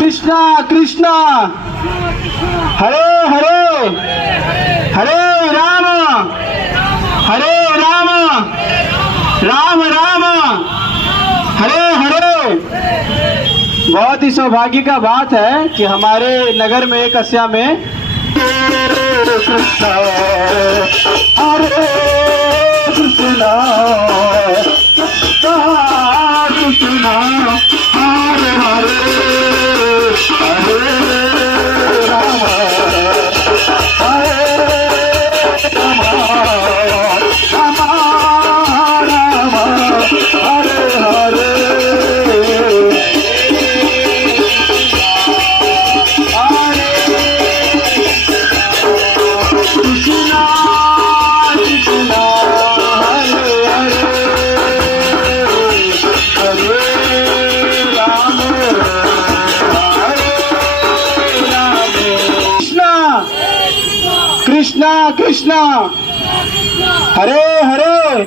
कृष्णा कृष्णा हरे हरे हरे राम राम राम हरे हरे। बहुत ही सौभाग्य का बात है कि हमारे नगर में कस्या में कृष्णा हरे कृष्णा कृष्णा हरे हरे कृष्णा कृष्णा हरे हरे